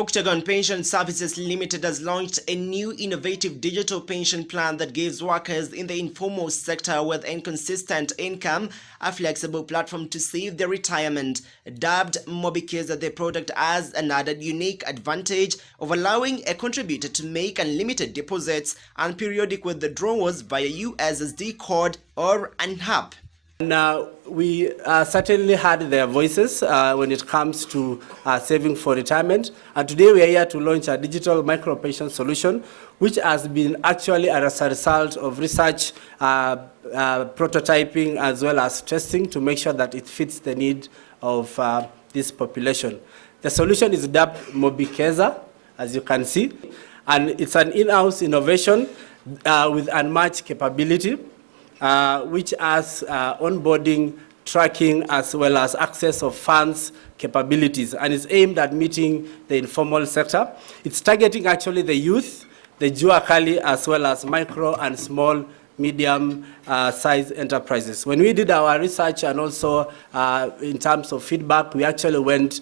Octagon Pension Services Limited has launched a new innovative digital pension plan that gives workers in the informal sector with inconsistent income a flexible platform to save their retirement. Dubbed MOBIKEZA, the product has an added unique advantage of allowing a contributor to make unlimited deposits and periodic withdrawals via USSD code or an app. And we certainly heard their voices when it comes to saving for retirement. And today we are here to launch a digital micro pension solution, which has been actually as a result of research, prototyping, as well as testing to make sure that it fits the need of this population. The solution is dubbed MOBIKEZA, as you can see, and it's an in-house innovation with unmatched capability. Which has onboarding, tracking, as well as access of funds capabilities, and is aimed at meeting the informal sector. It's targeting actually the youth, the jua kali, as well as micro and small, medium size enterprises. When we did our research and also in terms of feedback, we actually went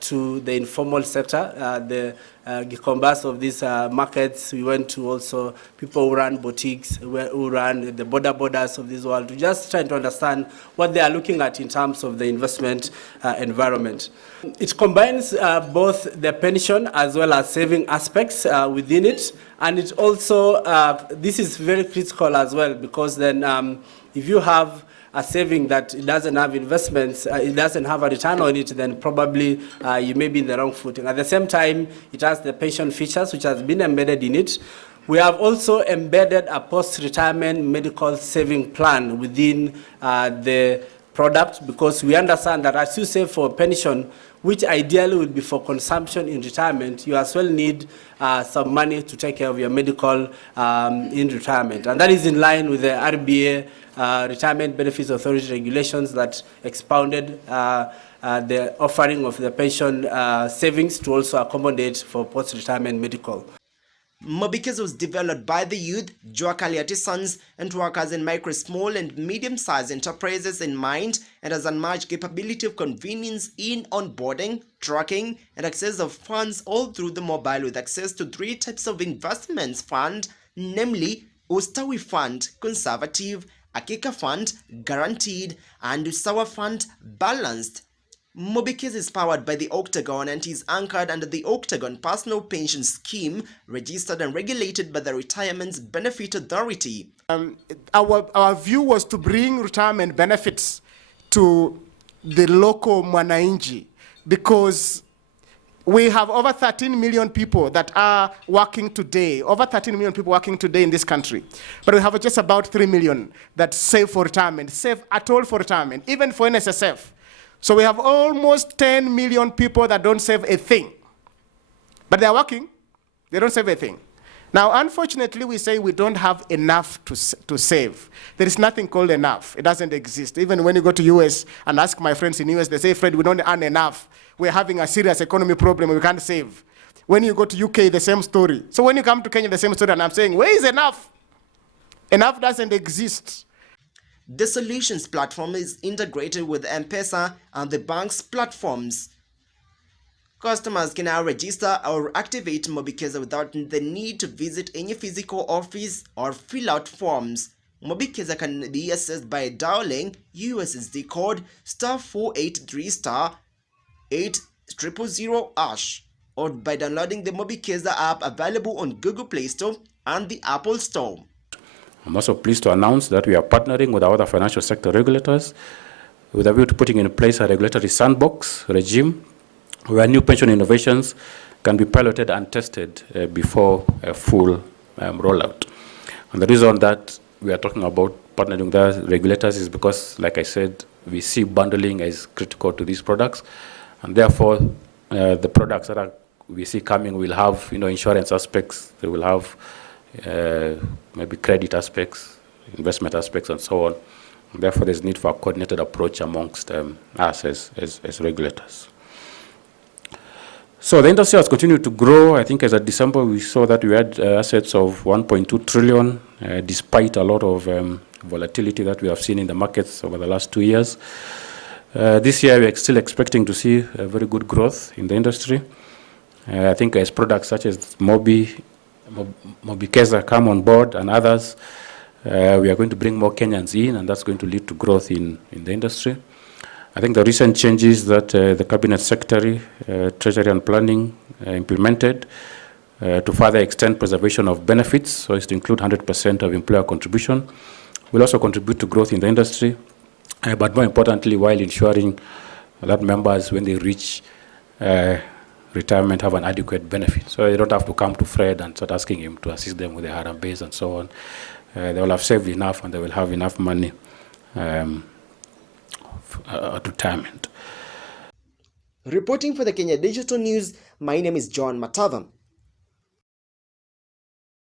to the informal sector, the Gikombas of these markets. We went to also people who run boutiques, who run the borders of this world, to just try to understand what they are looking at in terms of the investment environment. It combines both the pension as well as saving aspects within it, and it also, this is very critical as well, because then if you have a saving that it doesn't have investments, it doesn't have a return on it, then probably you may be in the wrong footing. At the same time, it has the pension features which has been embedded in it. We have also embedded a post-retirement medical saving plan within the product, because we understand that as you save for pension, which ideally would be for consumption in retirement, you as well need some money to take care of your medical in retirement. And that is in line with the RBA Retirement Benefits Authority regulations that expounded the offering of the pension savings to also accommodate for post-retirement medical. MOBIKEZA was developed by the youth, jua kali artisans, and workers in micro, small, and medium-sized enterprises in mind, and has unmatched capability of convenience in onboarding, tracking, and access of funds all through the mobile, with access to 3 types of investments fund, namely Ustawi Fund, Conservative, Akika Fund, Guaranteed, and Usawa Fund, Balanced. MOBIKEZA is powered by the Octagon and is anchored under the Octagon Personal Pension Scheme, registered and regulated by the Retirement Benefit Authority. Our view was to bring retirement benefits to the local Mwananchi, because we have over 13 million people that are working today, over 13 million people working today in this country. But we have just about 3 million that save for retirement, save at all for retirement, even for NSSF. So we have almost 10 million people that don't save a thing. But they're working, they don't save a thing. Now, unfortunately, we say we don't have enough to save. There is nothing called enough. It doesn't exist. Even when you go to US and ask my friends in US, they say, Fred, we don't earn enough. We're having a serious economy problem, we can't save. When you go to UK, the same story. So when you come to Kenya, the same story, and I'm saying, where is enough? Enough doesn't exist. The solutions platform is integrated with M-Pesa and the bank's platforms. Customers can now register or activate MOBIKEZA without the need to visit any physical office or fill out forms. MOBIKEZA can be accessed by dialing USSD code *483*800# or by downloading the MOBIKEZA app, available on Google Play Store and the Apple Store. I'm also pleased to announce that we are partnering with our other financial sector regulators with a view to putting in place a regulatory sandbox regime where new pension innovations can be piloted and tested before a full rollout. And the reason that we are talking about partnering with the regulators is because, like I said, we see bundling as critical to these products, and therefore the products that we see coming will have insurance aspects, they will have maybe credit aspects, investment aspects, and so on. Therefore, there's need for a coordinated approach amongst us as regulators. So the industry has continued to grow. I think as of December, we saw that we had assets of 1.2 trillion, despite a lot of volatility that we have seen in the markets over the last 2 years. This year, we are still expecting to see a very good growth in the industry. I think as products such as MOBIKEZA come on board and others, we are going to bring more Kenyans in, and that's going to lead to growth in the industry. I think the recent changes that the Cabinet Secretary, Treasury and Planning implemented to further extend preservation of benefits, so as to include 100% of employer contribution, will also contribute to growth in the industry, but more importantly, while ensuring that members, when they reach retirement, have an adequate benefit. So they don't have to come to Fred and start asking him to assist them with the RMBs and so on. They will have saved enough and they will have enough money at retirement. Reporting for the Kenya Digital News, my name is John Matava.